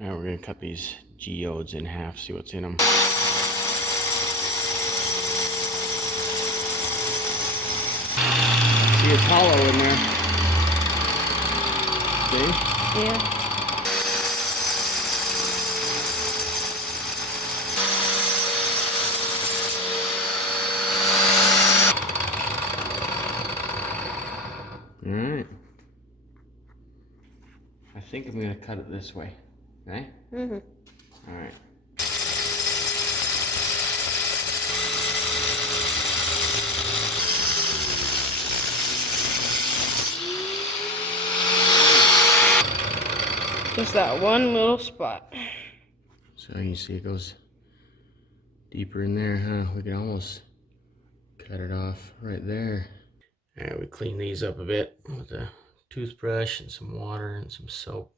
Now we're gonna cut these geodes in half, see what's in them. See, it's hollow in there. See? Yeah. Alright. I think I'm gonna cut it this way. Okay? Mm-hmm. Alright. Just that one little spot. So you see it goes deeper in there, huh? We can almost cut it off right there. Alright, we clean these up a bit with a toothbrush and some water and some soap.